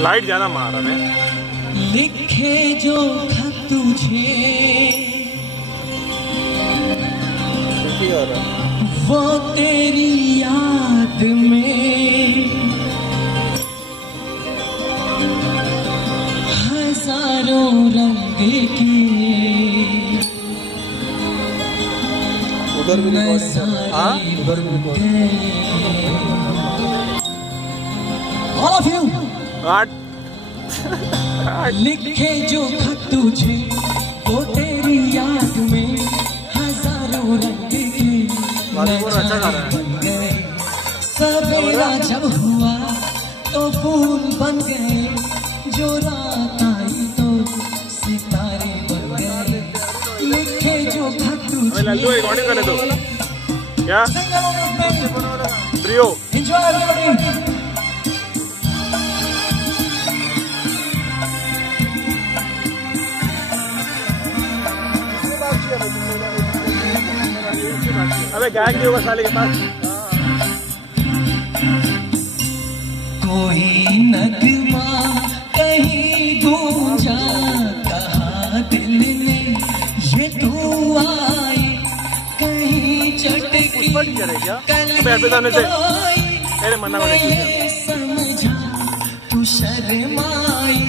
Light ज्यादा मार रहा है। लिखे जो खत तुझे वो तेरी याद में हजारों रंग के उधर भी लिखे जो खत तुझे वो तेरी याद में हजारों रंग के गए। सवेरा जब हुआ तो फूल बन गए, जो रात आई तो सितारे बन गए। लिखे जो खत तुझे लल्लू एक ऑडियो करने दो क्या प्रियो। अबे गायक नहीं होगा साले के पास। कोई नगमा कहीं गूंजा, कहा दिल ने ये तू आई, कहीं चटकी समझा तू शर्माई।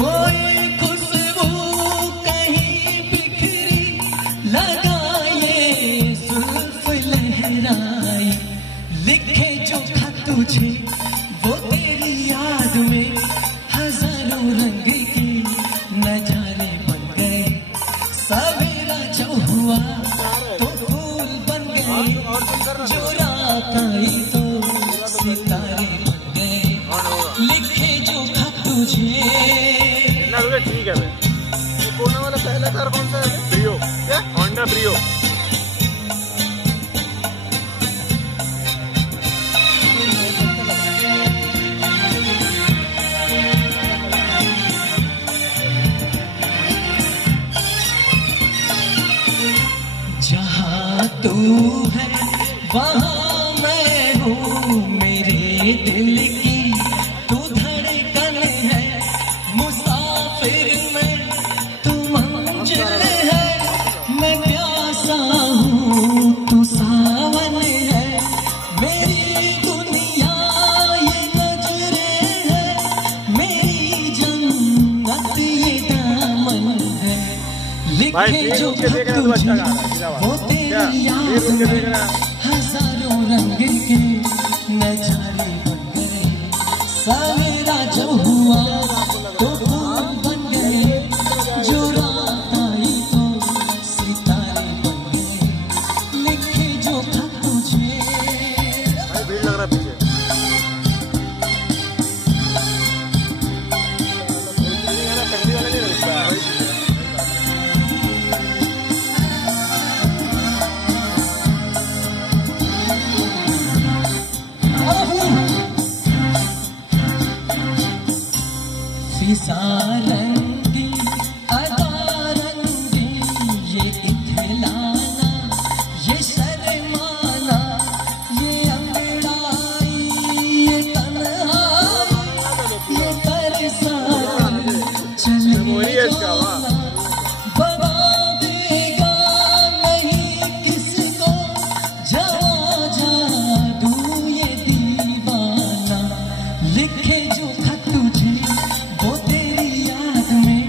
कोई खुशबू कहीं बिखरी, लगाए जुल्फ लहराई। लिखे जो खत तुझे वो तेरी याद में हजारों रंग के नजारे बन गए। सवेरा जब हुआ तो फूल बन गए, जो रात आई तो सितारे बन गए। लिखे जो खत तुझे ठीक है। कोना वाला पहला कार कौन सा है? प्रियो क्या? होंडा प्रियो। जहाँ तू है वहाँ मैं हूँ, मेरे दिल की तू धड़कन है। मुसाफिर में तू मंजिल है, मैं प्यासा हूँ तू सावन है। मेरी दुनिया ये नजरें है, मेरी जन्नत ये दामन है। लिखे जो खत तुझे वो तेरी याद में हजारों रंग के नजारे बन गए। सवेरा जब हुआ तो फूल बन गए, जो रात आई तो सितारे बन गए। लिखे जो खत तुझे भीड़ लग रहा पीछे। फिसारंगी अदारंगी ये दिखलाना, ये शर्माना, ये अंगड़ाई, ये तन्हाई, ये तरसाई चल बना देगा नहीं किसको जवां जादू ये दीवाना। लिखे जो खत तुझे वो तेरी याद में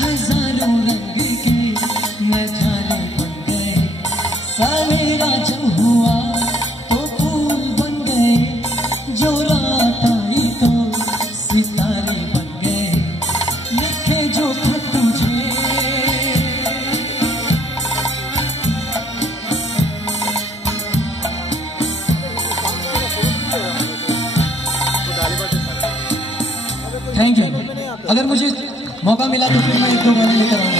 हजारों रंग के नजारे बन गए। सवेरा जब हुआ तो फूल बन गए, जो रात आई तो सितारे बन गए। लिखे जो खत तुझे थैंक यू। अगर मुझे मौका मिला तो फिर मैं एक दो गाने लेकर आऊंगा।